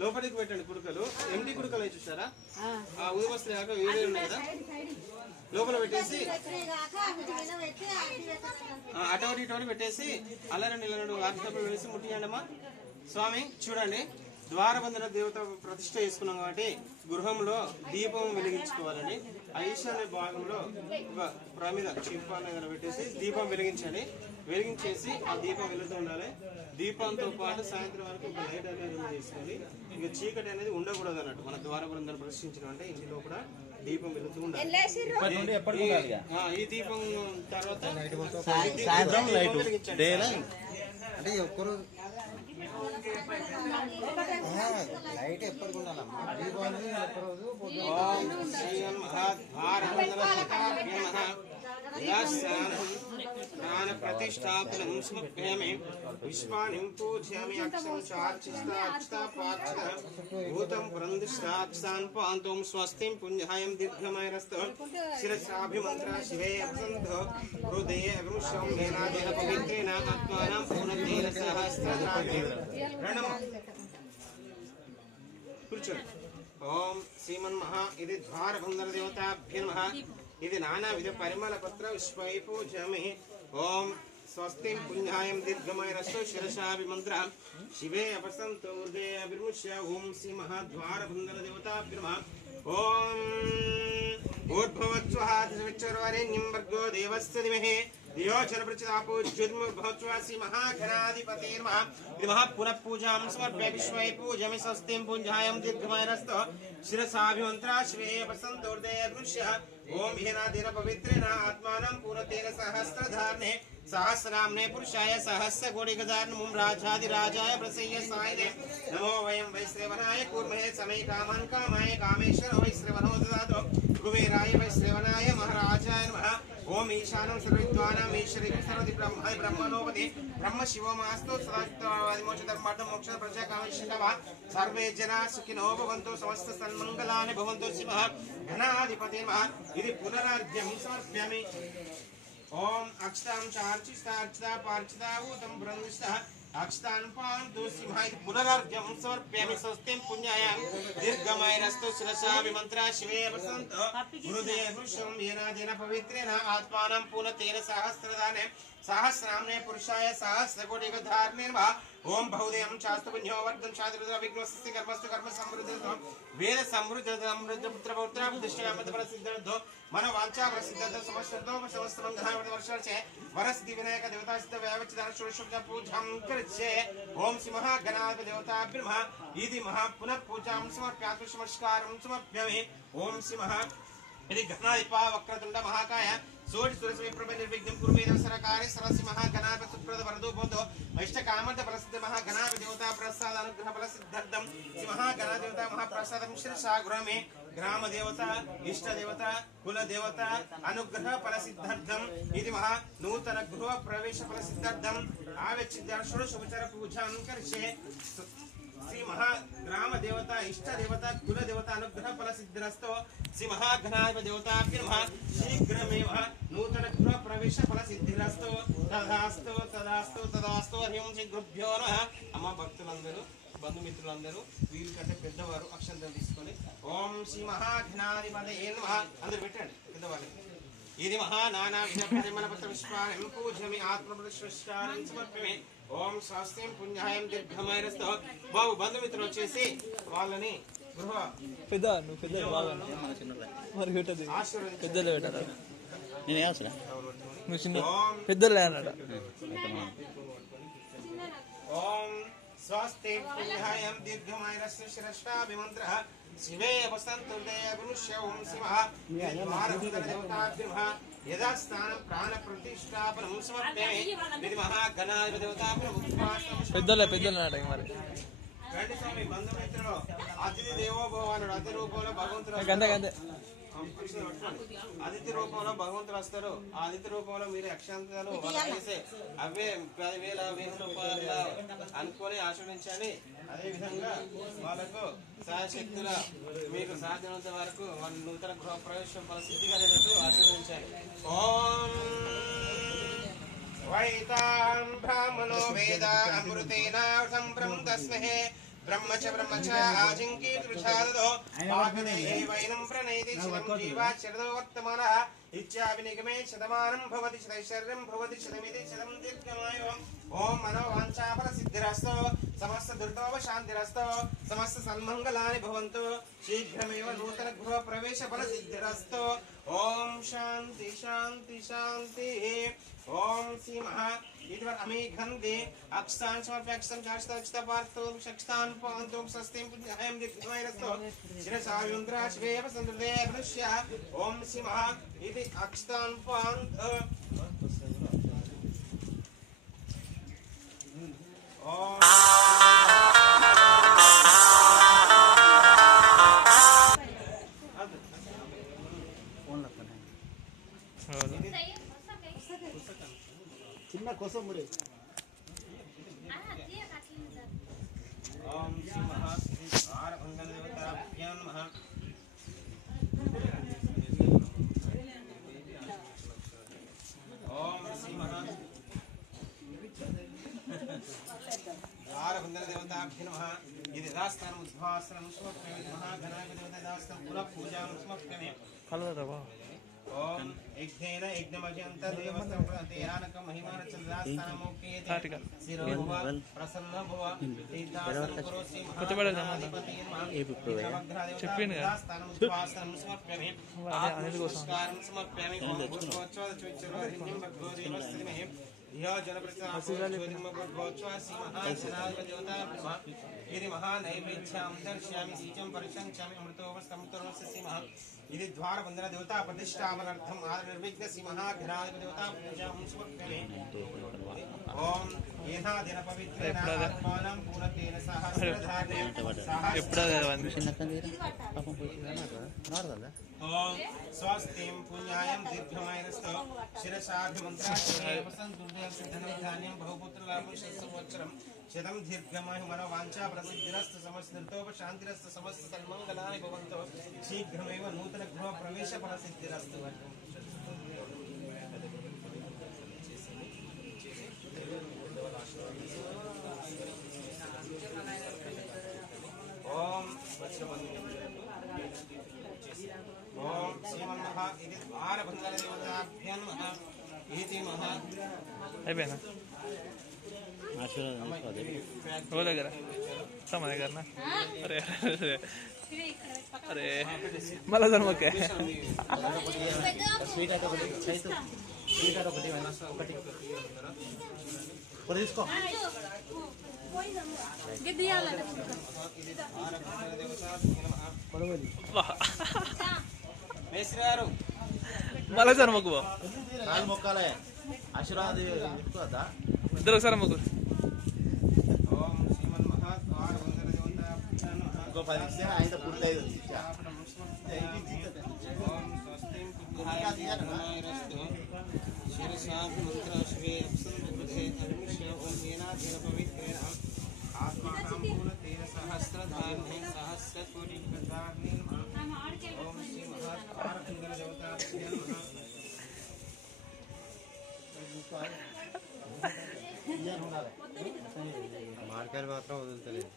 లోపలికి పెట్టండి కుడుకలు. ఎండి కుడుకలు అయితే చూసారా, ఊది వస్తే కాక వేరే ఉన్నాయి కదా, లోపల పెట్టేసి అటవటి ఇటవటి పెట్టేసి అల్లరి నిల్లడు ఆకుతప్పులు వేసి ముట్టియండమ్మా. స్వామి చూడండి, ద్వారబంధన దేవత ప్రతిష్ట చేసుకున్నాం కాబట్టి గృహంలో దీపం వెలిగించుకోవాలండి. ఈశాన్య భాగంలో ఒక ప్రమిద చిప్పాన్ని పెట్టేసి దీపం వెలిగించండి. వెలిగించేసి ఆ దీపం వెలుగుతూ ఉండాలి. దీపంతో పాటు సాయంత్రం వరకు ఒక లైట్ అనేది చేసుకోవాలి. ఇంకా చీకటి అనేది ఉండకూడదు అన్నట్టు. మన ద్వారబంధన ప్రదర్శించడం అంటే ఇంటిలో కూడా దీపం వెలుగుతూ ఉండాలి. ఈ దీపం తర్వాత అంటే ఒక్కరు లైట్ ఎప్పటికి ఉండాలమ్మా. प्रतिष्ठापनं समर्पयामि पुष्पाणि पूजयामि अक्षं चार्चिस्ताक्षतापाक्षः भूतं पुरन्दिष्टाक्षान् पान्तुं स्वस्तिं पुञ्जायं दीर्घमयरस्तु शिरसाभिमन्त्रा शिवे वसन्तो हृदये अग्निशं मेनादेन पवित्रेण आत्मानं पूर्णतेन सहस्रधारे प्रणम ओम श्रीमन्महा इति द्वारबन्धन देवताभ्यो नमः। ఇది నానావిధ పరిమళ పత్ర విశ్వై పూజామి. ఓం స్వస్తి పుణ్యాయం దీర్ఘమయరస్సు శిరసాభిమంత్ర శివే అపసంతో హృదయ అభిర్ముష్య. ఓం శ్రీ మహాద్వారబంధన దేవతాభ్యో నమః. ఓం ఊర్ధ్వవత్స్వహాదివిచ్చర్వరేణ్యం భర్గో దేవస్య ధీమహి ధియో చ న ప్రచోదయాత్. శ్రీ మహాగణాధిపతే నమః. ఇది మహాపునః పూజాం సమర్ప్య విశ్వై పూజామి. స్వస్తిం పుంజాయం దీర్ఘమయరస్తో శిరసాభిమంత్ర శివే అపసంతో హృదయ అభిర్ముష్య. ओम हेनादेन पवित्रेण आत्मानं पूर्णतेन सहस्रधारणे सहस्रनाम्ने पुरुषाय सहस्र कोटि गदार्णमुं राजाधिराजाय प्रसय्यसायने नमो वयं वैश्रवणाय कूर्महे समय कामान् कामाय कामेश्वरो वैश्रवणो ददातु कुबेराय वैश्रवणाय महाराजाय नमः. ओम ईशानं सर्वविद्वानां ईश्वरीं सर्वति ब्रह्मणोपति ब्रह्म शिवमास्तु सदाशिवमोक्षधर्मार्थं मोक्ष प्रजा कामेश्वरः सर्वे जनाः सुखिनो भवन्तु समस्त सन्मङ्गलानि भवन्तु. श्री गणाधिपते नमः. ఇది పునరార్ఘ్యం సమర్ప్యామి. ఓం అక్షతాం చార్చిస్తార్చితా పార్చితా ఊతం బ్రహ్మిష్ట అక్షతాన్ పాంతు సింహ. ఇది పునరార్ఘ్యం సమర్ప్యామి. స్వస్తిం పుణ్యాయం దీర్ఘమయరస్తు శిరసాభిమంత్ర శివే వసంతో హృదయ వృషం ఏనాదేన పవిత్రేణ ఆత్మానం పూర్ణతేన సహస్రదానే सहस्राम्ने पुरुषाय सहस्रकोटिगधार्णे नमः. ओम बहुदेवं चास्तु पुण्यो वर्धन शास्त्र विघ्नस्य कर्मस्तु कर्म समृद्धो वेद समृद्ध पुत्र पौत्र दृष्टयामत प्रसिद्धो मन वांछा प्रसिद्धो समस्ततो समस्त मंगल वर्षाचे वरसिद्धि विनायक देवता सिद्ध वैवचिदान षोडशोपचार पूजां करचे. ओम श्री महागणाधिपते देवताभ्यो नमः. इति महा पुनः पूजां समर्पयामि नमस्कारं समर्पयामि. ओम श्री महा यदि गणाधिपा वक्रतुंड महाकाय सोट सुरसमय प्रभ निर्विघ्नं कुर्वेद सरकारे सरस्य महागणाधिपति सुप्रद वरदो भवतो इष्ट कामद प्रसिद्ध महागणाधिपति देवता प्रसाद अनुग्रह फल सिद्धर्थं श्री महागणाधिपति देवता महाप्रसादं शिरसा गृहमे ग्राम देवता इष्ट देवता कुल देवता अनुग्रह फल सिद्धर्थं इति महा नूतन गृह प्रवेश फल सिद्धर्थं आवेचिद्य षोडशोपचार पूजां कर्षे. श्री महाग्राम देवता इष्ट देवता कुल देवता अनुग्रह फल सिद्धिरस्तो श्री महागणाधिपति देवताभ्यो नमः. शीघ्रमेव नूतन गृह प्रवेश फल सिद्धिरस्तो तदास्तु तदास्तु तदास्तु. हरि ओं శ్రీ గురుభ్యో నమః. అమ్మ భక్తులందరూ బంధుమిత్రులందరూ వీరికంటే పెద్దవారు అక్షంతలు తీసుకొని ఓం శ్రీ మహాగణాధిపతయే నమః అందరూ పెట్టండి పెద్దవాళ్ళు. ఇది మహా నానా విధ పరిమళ పత్ర పుష్పాణి పూజమి ఆత్మప్రతిష్ఠానం సమర్పయామి. ఓం స్వస్తిం పుణ్యాయం దీర్ఘమయరస్తో. బాబు బంధుమిత్రులు వచ్చేసి వాళ్ళని గృహ పెద్ద నువ్వు పెద్ద పెద్దలు పెట్టాలి. నువ్వు చిన్న పెద్దలే అన్నాడు. ఓం స్వస్తి పుణ్యాయం దీర్ఘమయరస్య శిరష్టాభిమంత్రః शिवे वसन्तुदय गुरुष्य ओम शिवः. यदा स्थानं प्राण प्रतिष्ठापनं समर्पयामि. यदि महागणाधिपति देवताभ्यो పెద్దలే పెద్దలే నాట మరి రండి స్వామి బంధుమిత్రులు అతిథి దేవో భవ అన్నాడు. అతి రూపంలో భగవంతుడు గంతే గంతే అతిథి రూపంలో భగవంతుడు వస్తారు. ఆ అతిథి రూపంలో మీరు అక్షంతలు వేసే అవే 10,000 1,000 రూపాయల అనుకొని ఆశ్రయించాలి. అదే విధంగా వాళ్ళకు సహాయశక్తుల మీకు సాధ్యమైనంత వరకు వాళ్ళ నూతన గృహ ప్రవేశం సిద్ధి కలిగినట్టు ఆశ్రయించాలి. ఓం వైతాం బ్రాహ్మణో వేద అమృతేన సంప్రమృతస్మహే బ్రహ్మ చ ఆజింకీర్షాదో వాగ్దేహే వైనం ప్రణైతి శివం జీవాశరదో వర్తమానః ఇచ్ఛావినిగమే శతమానం భవతి శతైశ్వర్యం భవతి శతమితి శతం దీర్ఘమాయు. ఓం మనో వాంఛాఫల సిద్ధిరస్తో సమస్త దుర్గోపశాంతిరస్తో సమస్త సన్మంగళాని భవంతు. శీఘ్రమేవ నూతన గృహ ప్రవేశ ఫల సిద్ధిరస్తో. ఓం శాంతి శాంతి శాంతి. ఓం శ్రీ మహా इधर अमी घंटे अक्षतान समर्प्यक्षतम चाष्टाक्षता पार्थोम शक्षतान पांतोम सस्तेम पुण्यहयम दिव्यमयरस्तो शिरसायुन्द्रा शिवेव संदृते दृश्य. ओम श्री महा इति अक्षतान पांत ओम చిన్న కోసం ముడి ओम श्री महा आर मंगल देवताभ्यां नमः. ओम श्री महा आर मंगल देवताभ्यां नमः. इति दास्तानं उद्भासनं समर्पयामि. महागणाधिपति देवतादास्तं पुनः पूजां समर्पयामि. ओम यज्ञेन यज्ञमजन्त देवस्तं प्रतेयानकं महिमानचन्द्रास्तानमोक्येते शिरो भव प्रसन्न भव तीर्थासनं करोसि महादेवतीर्मः दास्तानं उद्भासनं समर्पयामि. आत्मनमस्कारं समर्पयामि. ओम भूर्भुवस्सुवच्चरिण्यं भगवदेवस्महे धियो जनप्रतिष्ठापयोतिर्मभूर्भुवस्सुवासि महागणाधिपतिदेवताभ्यः यदि महानैवेद्यं दर्शयामि सीचं परिशङ्क्षामि अमृतोपस्तमतरोऽसि महा. इति द्वार वंदना देवता प्रतिष्ठापनार्थम निर्विघ्न श्री महागणाधिपति देवता पूजा समर्पयामि. ओम येना दिन पवित्रेण आत्मानं पूर्णतेन सहस्रधारेण ओम स्वस्तिं पुण्यायं दीर्घमायनस्तो शिरसाभिमन्त्राक्षेपसन्तुर्दयसिद्धनविधान्यं बहुपुत्रलाभं शतसंवत्सरं शतं दीर्घमायु मनोवाञ्छा प्रसिद्धिरस्तु समस्ततीर्थोपशान्तिरस्तु समस्त सन्मङ्गलानि भवन्तु. शीघ्रमेव नूतन गृह प्रवेश फलसिद्धिरस्तु. ओम ओम श्रीमन्महा इति द्वारबन्धनदेवताभ्यं नमः. इति महा అయిపోయినా वो దగ్గర మన దగ్గర అరే అరే మళ్ళా జన్మకే స్వీట్ అయితే ఒకటి స్వీట్ అయితే ఒకటి తీసుకో మళ్ళా జన్మకు నాలుగు మొక్కలే ఆశీర్వాద ఎక్కువ ఇద్దరు ఒకసారి మొక్కు. ओम श्रीमन्महा द्वारबन्धनदेवताभ्यं नमः. ఇంకో 10 ఇస్తే ఆయన పూర్తయ్యేది. ओम स्वस्तिं पुण्यायनस्तु शिरसाभिमन्त्राश्वे अप्सन्मुखे अभिमिष्य ओम येनाधीन पवित्रेण आत्मानं पूर्णतेन सहस्रधार्णे सहस्रकोटिप्रदार्णे नमः. ओम श्री महाद्वारबन्धनदेवताभ्यं नमः. మార్కెట్ మాత్రం వదులుతలేదు.